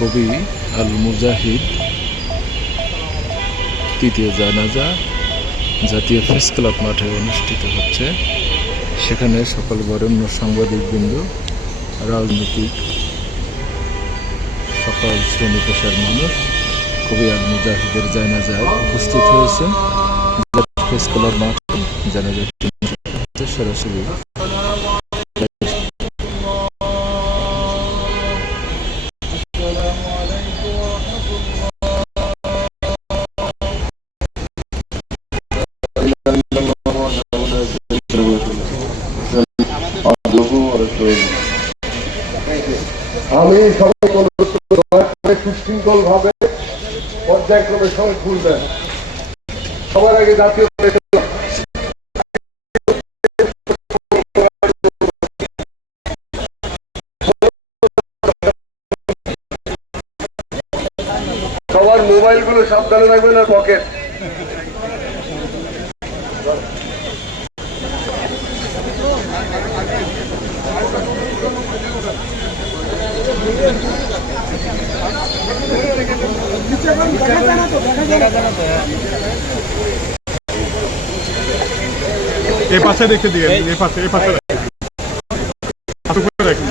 কবি আল মুজাহিদ তৃতীয় জানাজা জাতীয় প্রেস ক্লাব মাঠে অনুষ্ঠিত হচ্ছে। সেখানে সকল বরেণ্য সাংবাদিকবৃন্দ, রাজনৈতিক সকল শ্রেণী পেশার মানুষ কবি আল মুজাহিদের জানাজায় উপস্থিত হয়েছেন। প্রেস ক্লাব মাঠে জানাজা সরাসরি আমি সবাইকে অনুরোধ করব সুশৃঙ্খল ভাবে পর্যায়ক্রমে সবাই খুলবেন। সবার আগে জাতীয় সবার মোবাইল গুলো সাবধানে রাখবেন আর পকেট। এই পাশে রেখে দিয়ে এই পাশে রাখুন।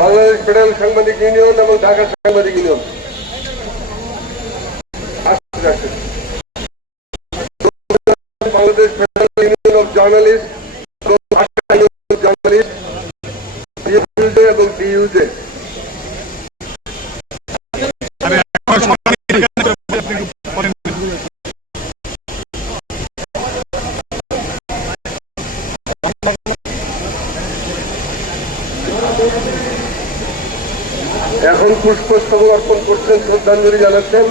বাংলাদেশ ফেডারেল সাংবাদিক ইউনিয়ন এবং ঢাকা সাংবাদিক union Bangladesh federal union of journalist এবং ডিইউজে এখন পুষ্পস্তবক অর্পণ করছেন, শ্রদ্ধাঞ্জলি জানাচ্ছেন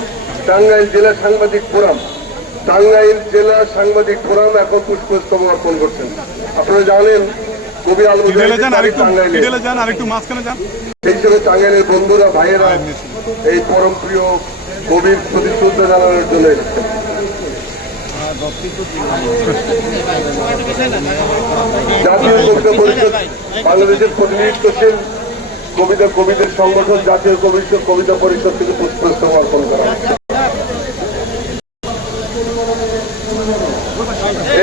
টাঙ্গাইল জেলা সাংবাদিক ফোরাম। টাঙ্গাইল জেলা সাংবাদিক ফোরাম এখন পুষ্পস্তবক অর্পণ করছেন। আপনারা জানেন কবি আল মুজাহিদ টাঙ্গাইলে, সেই হিসেবে টাঙ্গাইলের বন্ধুরা ভাইয়েরা এই পরম প্রিয় কবির প্রতি শ্রদ্ধা জানানোর জন্য এসেছেন। জাতীয় কবিতা পরিষদ বাংলাদেশের প্রতিনিধিত্বশীল কবিদের সংগঠন জাতীয় কবিতা পরিষদ থেকে পুষ্পস্তবক অর্পণ করা হচ্ছে।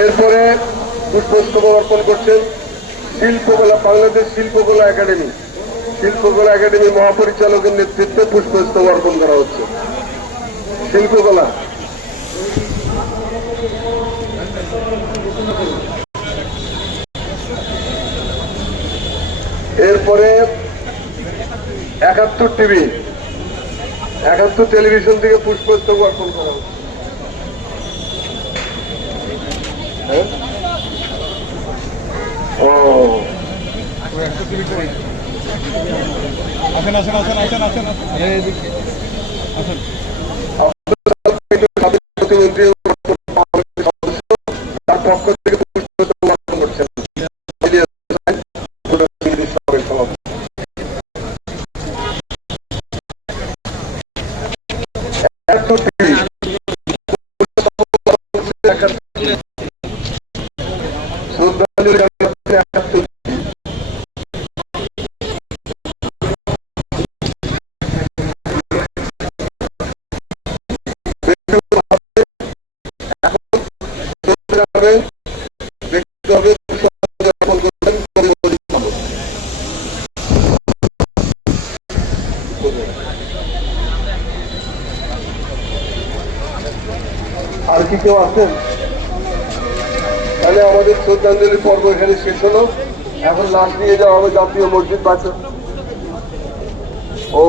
এরপরে পুষ্পস্তবক অর্পণ করছেন শিল্পকলা বাংলাদেশ শিল্পকলা একাডেমি মহাপরিচালকের নেতৃত্বে পুষ্পস্তবক অর্পণ করা হচ্ছে। শিল্পকলা এরপরে ৭১ টিভি ৭১ টেলিভিশন থেকে পুষ্পস্তবক অর্পণ করা হচ্ছে। প্রতিমন্ত্রী তার পক্ষ থেকে পুষ্পস্তবক অর্পণ করছেন। আর কি কেউ আছেন? তাহলে আমাদের শ্রদ্ধাঞ্জলি পর্ব এখানে শেষ হলো। এখন লাশ নিয়ে যাওয়া হবে জাতীয় মসজিদ পাশে। ও